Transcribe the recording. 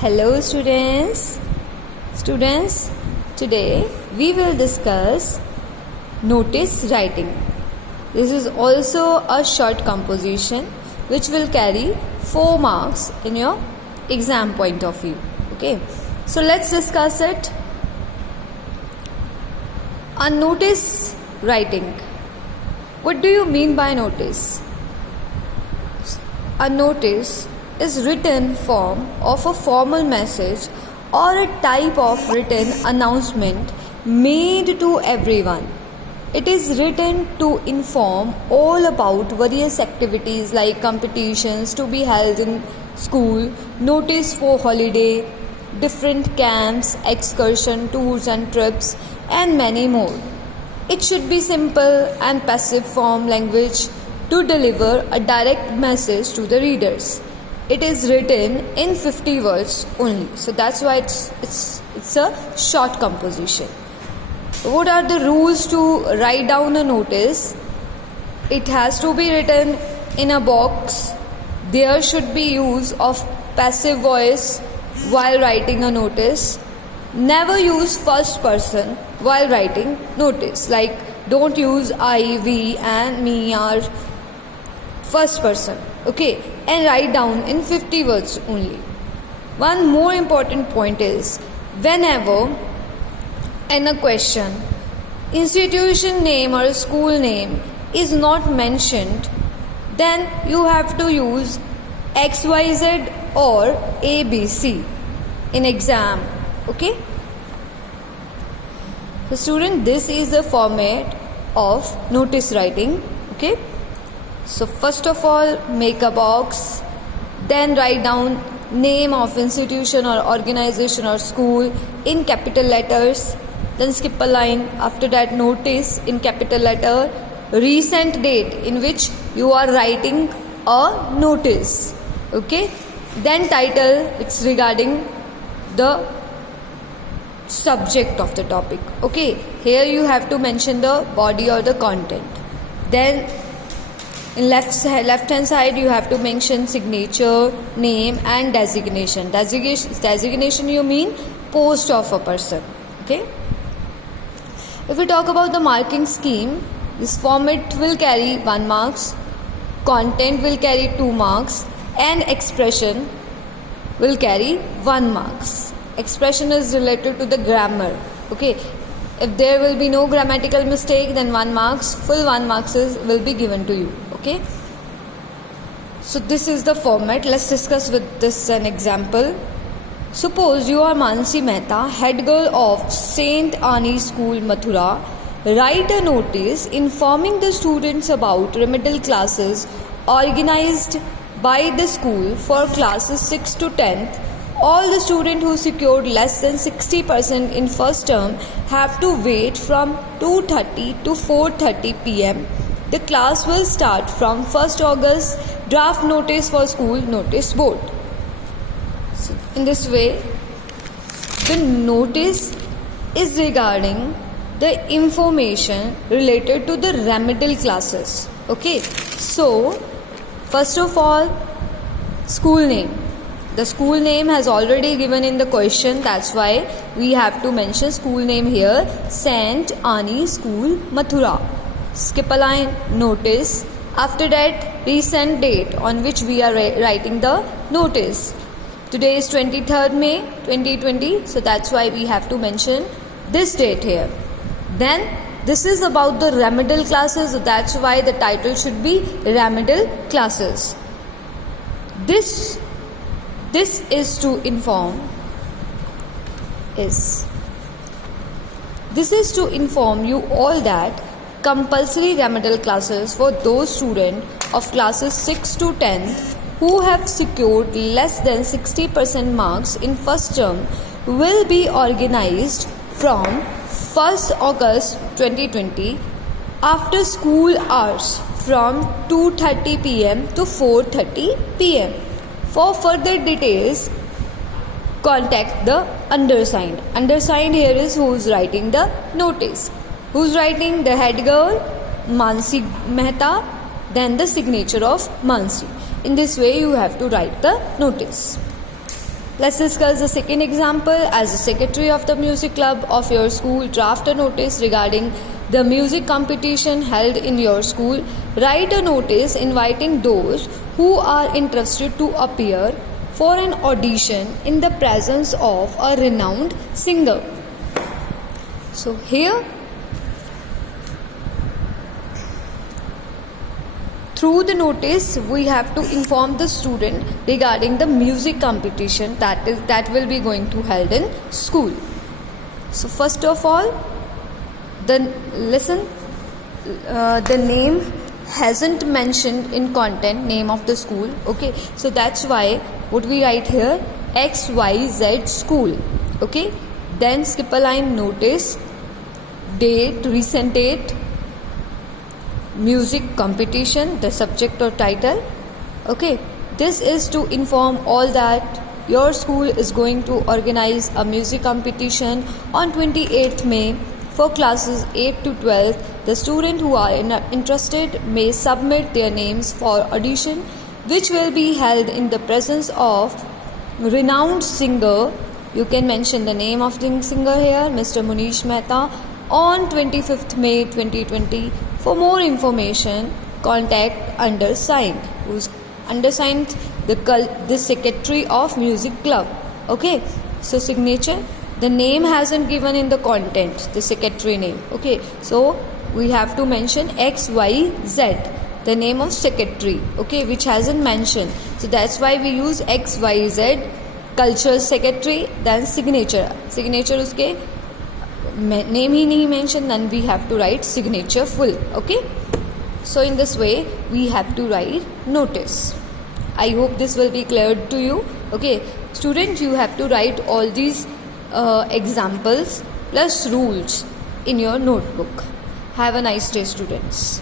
Hello students. Today we will discuss notice writing. This is also a short composition which will carry 4 marks in your exam point of view. Okay. So let's discuss it. A notice writing. What do you mean by notice? A notice is written form of a formal message or a type of written announcement made to everyone. It is written to inform all about various activities like competitions to be held in school, notice for holiday, different camps, excursion, tours and trips, and many more. It should be simple and passive form language to deliver a direct message to the readers. It is written in 50 words only, so that's why it's a short composition. What are the rules to write down a notice? It has to be written in a box. There should be use of passive voice while writing a notice. Never use first person while writing notice, like don't use I, we and me or first person. Okay, and write down in 50 words only. One more important point is, whenever in a question institution name or school name is not mentioned, then you have to use XYZ or ABC in exam. Okay, so student, this is the format of notice writing. Okay, so first of all, make a box, then write down name of institution or organization or school in capital letters, then skip a line. After that, notice in capital letter, recent date in which you are writing a notice. Okay, then title, it's regarding the subject of the topic. Okay, here you have to mention the body or the content. Then in left hand side you have to mention signature, name and designation. Designation you mean post of a person. Okay. If we talk about the marking scheme, this format will carry 1 marks, content will carry 2 marks and expression will carry 1 marks. Expression is related to the grammar. Okay. If there will be no grammatical mistake, then 1 marks, full 1 marks will be given to you. Okay, so this is the format. Let's discuss with this an example. Suppose you are Mansi Mehta, head girl of Saint Ani School, Mathura. Write a notice informing the students about remedial classes organized by the school for classes 6 to 10th. All the students who secured less than 60% in first term have to wait from 2:30 to 4:30 p.m. The class will start from 1st August. Draft notice for school notice board. So in this way, the notice is regarding the information related to the remedial classes. Okay, so first of all, school name. The school name has already given in the question, that's why we have to mention school name here, Saint Ani School, Mathura. Skip a line, notice. After that, recent date on which we are writing the notice. Today is 23rd May 2020, so that's why we have to mention this date here. Then this is about the remedial classes, so that's why the title should be remedial classes. This is to inform you all that compulsory remedial classes for those students of classes 6 to 10 who have secured less than 60% marks in first term will be organized from 1st August 2020 after school hours from 2:30 p.m. to 4:30 p.m. For further details, contact the undersigned. Undersigned here is who is writing the notice. Who's writing? The head girl, Mansi Mehta, then the signature of Mansi. In this way, you have to write the notice. Let's discuss the second example. As the secretary of the music club of your school, draft a notice regarding the music competition held in your school. Write a notice inviting those who are interested to appear for an audition in the presence of a renowned singer. So here, through the notice, we have to inform the student regarding the music competition that will be going to held in school. So first of all, the name hasn't mentioned in content name of the school. Okay, so that's why what we write here, XYZ school. Okay, then skip a line, notice, date, recent date, music competition, the subject or title. Okay, this is to inform all that your school is going to organize a music competition on 28th May for classes 8 to 12. The students who are interested may submit their names for audition, which will be held in the presence of renowned singer. You can mention the name of the singer here, Mr. Munish Mehta, on 25th May 2020. For more information, contact undersigned, who's undersigned the secretary of music club. Okay, so signature, the name hasn't given in the content, the secretary name. Okay, so we have to mention XYZ, the name of secretary. Okay, which hasn't mentioned, so that's why we use XYZ cultural secretary. Then signature uske name ही नहीं mention, then we have to write signature full. Okay, so in this way we have to write notice. I hope this will be clear to you. Okay, student, you have to write all these examples plus rules in your notebook. Have a nice day, students.